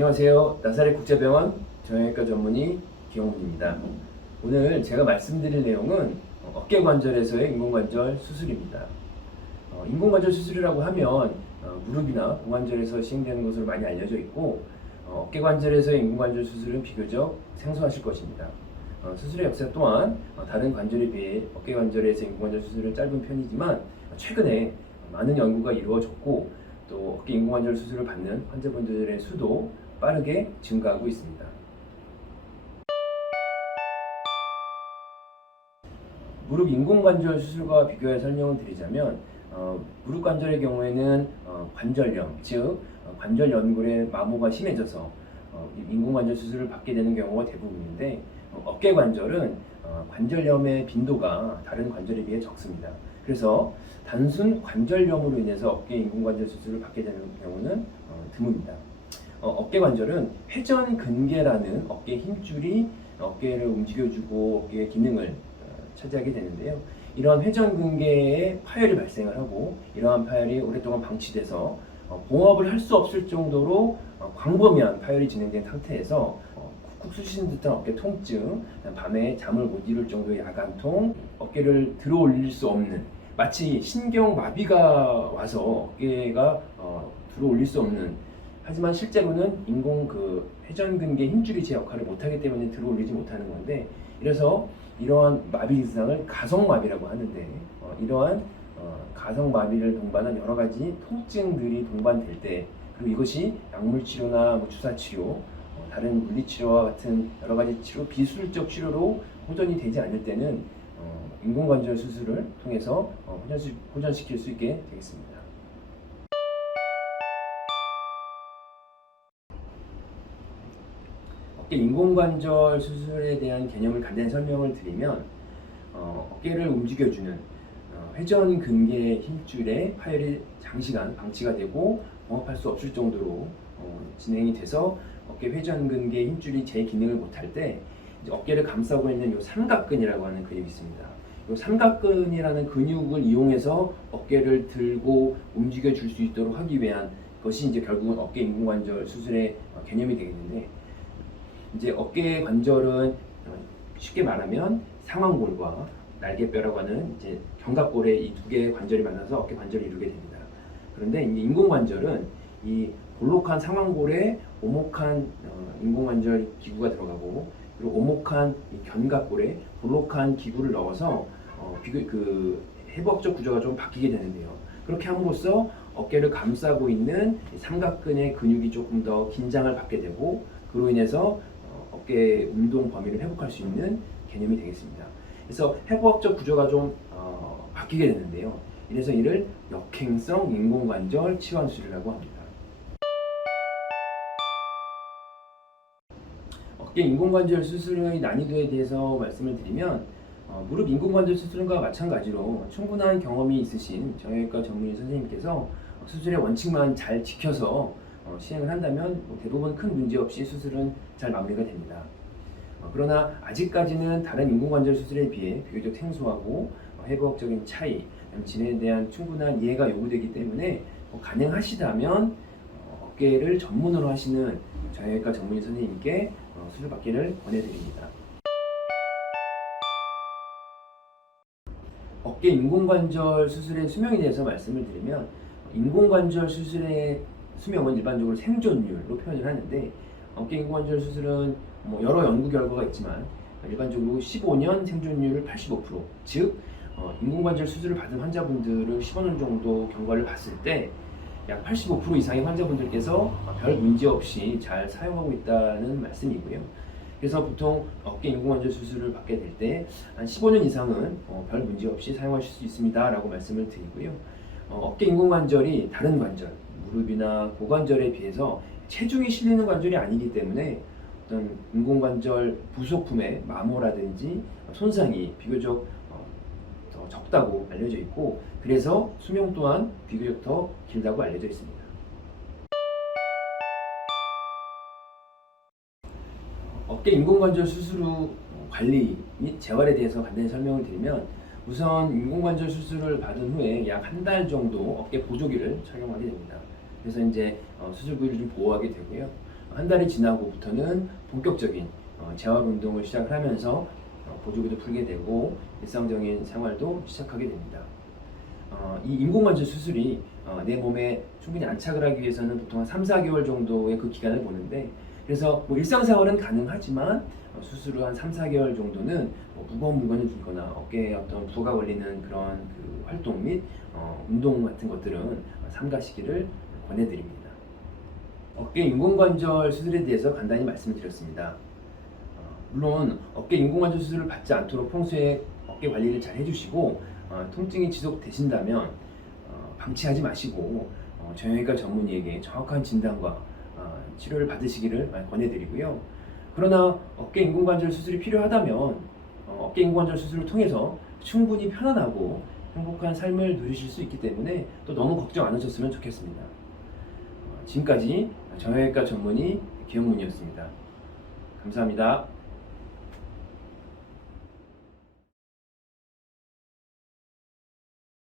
안녕하세요. 나사렛 국제병원 정형외과 전문의 김홍문입니다. 오늘 제가 말씀드릴 내용은 어깨 관절에서의 인공관절 수술입니다. 인공관절 수술이라고 하면 무릎이나 고관절에서 시행되는 것으로 많이 알려져 있고, 어깨 관절에서의 인공관절 수술은 비교적 생소하실 것입니다. 수술의 역사 또한 다른 관절에 비해 어깨 관절에서 인공관절 수술은 짧은 편이지만, 최근에 많은 연구가 이루어졌고 또 어깨 인공관절 수술을 받는 환자분들의 수도 빠르게 증가하고 있습니다. 무릎 인공관절 수술과 비교해 설명을 드리자면, 무릎 관절의 경우에는 관절염, 즉 관절 연골의 마모가 심해져서 인공관절 수술을 받게 되는 경우가 대부분인데, 어깨 관절은 관절염의 빈도가 다른 관절에 비해 적습니다. 그래서 단순 관절염으로 인해서 어깨 인공관절 수술을 받게 되는 경우는 드뭅니다. 어깨 관절은 회전근개라는 어깨 힘줄이 어깨를 움직여주고 어깨의 기능을 차지하게 되는데요. 이러한 회전근개에 파열이 발생을 하고, 이러한 파열이 오랫동안 방치돼서 봉합을 할 수 없을 정도로 광범위한 파열이 진행된 상태에서 쿡쿡 쑤시는 듯한 어깨 통증, 밤에 잠을 못 이룰 정도의 야간통, 어깨를 들어 올릴 수 없는, 마치 신경마비가 와서 어깨가 들어 올릴 수 없는, 하지만 실제로는 회전근개 힘줄이 제 역할을 못하기 때문에 들어 올리지 못하는 건데, 이래서 이러한 마비 증상을 가성마비라고 하는데, 이러한 가성마비를 동반한 여러 가지 통증들이 동반될 때, 그리고 이것이 약물치료나 주사치료, 다른 물리치료와 같은 여러 가지 치료, 비술적 치료로 호전이 되지 않을 때는 인공관절 수술을 통해서 호전시킬 수 있게 되겠습니다. 어깨 인공관절 수술에 대한 개념을 간단히 설명을 드리면, 어깨를 움직여주는 회전근개 힘줄의 파열이 장시간 방치가 되고 봉합할 수 없을 정도로 진행이 돼서 어깨 회전근개 힘줄이 제 기능을 못할 때, 이제 어깨를 감싸고 있는 이 삼각근이라고 하는 근육이 있습니다. 이 삼각근이라는 근육을 이용해서 어깨를 들고 움직여 줄 수 있도록 하기 위한 것이 이제 결국은 어깨 인공관절 수술의 개념이 되겠는데, 이제 어깨 관절은 쉽게 말하면 상완골과 날개뼈라고 하는 이제 견갑골의 이 두 개의 관절이 만나서 어깨 관절을 이루게 됩니다. 그런데 이제 인공관절은 이 볼록한 상완골에 오목한 인공관절 기구가 들어가고, 그리고 오목한 이 견갑골에 볼록한 기구를 넣어서 해부학적 구조가 좀 바뀌게 되는데요. 그렇게 함으로써 어깨를 감싸고 있는 삼각근의 근육이 조금 더 긴장을 받게 되고, 그로 인해서 어깨 운동 범위를 회복할 수 있는 개념이 되겠습니다. 그래서 해부학적 구조가 좀 바뀌게 되는데요. 이래서 이를 역행성 인공관절 치환술이라고 합니다. 어깨 인공관절 수술의 난이도에 대해서 말씀을 드리면, 무릎 인공관절 수술과 마찬가지로 충분한 경험이 있으신 정형외과 전문의 선생님께서 수술의 원칙만 잘 지켜서 시행을 한다면 대부분 큰 문제 없이 수술은 잘 마무리가 됩니다. 그러나 아직까지는 다른 인공관절 수술에 비해 비교적 생소하고 해부학적인 차이, 진행에 대한 충분한 이해가 요구되기 때문에 가능하시다면 어깨를 전문으로 하시는 정형외과 전문의 선생님께 수술 받기를 권해드립니다. 어깨 인공관절 수술의 수명에 대해서 말씀을 드리면, 인공관절 수술의 수명은 일반적으로 생존율로 표현을 하는데, 어깨 인공관절 수술은 여러 연구 결과가 있지만 일반적으로 15년 생존율 85%, 즉 인공관절 수술을 받은 환자분들을 15년 정도 경과를 봤을 때 약 85% 이상의 환자분들께서 별 문제 없이 잘 사용하고 있다는 말씀이고요. 그래서 보통 어깨 인공관절 수술을 받게 될 때 한 15년 이상은 별 문제 없이 사용하실 수 있습니다 라고 말씀을 드리고요. 어깨 인공관절이 다른 관절, 무릎이나 고관절에 비해서 체중이 실리는 관절이 아니기 때문에 어떤 인공관절 부속품의 마모라든지 손상이 비교적 더 적다고 알려져 있고, 그래서 수명 또한 비교적 더 길다고 알려져 있습니다. 어깨 인공관절 수술 후 관리 및 재활에 대해서 간단히 설명을 드리면, 우선 인공관절 수술을 받은 후에 약 한 달 정도 어깨 보조기를 착용하게 됩니다. 그래서 이제 수술 부위를 좀 보호하게 되고요. 한 달이 지나고부터는 본격적인 재활 운동을 시작을 하면서 보조기도 풀게 되고 일상적인 생활도 시작하게 됩니다. 이 인공관절 수술이 내 몸에 충분히 안착을 하기 위해서는 보통 한 3-4개월 정도의 그 기간을 보는데, 그래서 뭐 일상생활은 가능하지만 수술 후 한 3-4개월 정도는 뭐 무거운 물건을 들거나 어깨에 어떤 부하가 걸리는 그런 그 활동 및 운동 같은 것들은 삼가시기를 권해드립니다. 어깨 인공관절 수술에 대해서 간단히 말씀을 드렸습니다. 물론 어깨 인공관절 수술을 받지 않도록 평소에 어깨 관리를 잘 해주시고 통증이 지속되신다면 방치하지 마시고 정형외과 전문의에게 정확한 진단과 치료를 받으시기를 권해드리고요. 그러나 어깨 인공관절 수술이 필요하다면 어깨 인공관절 수술을 통해서 충분히 편안하고 행복한 삶을 누리실 수 있기 때문에 또 너무 걱정 안 하셨으면 좋겠습니다. 지금까지 정형외과 전문의 기영문이었습니다. 감사합니다.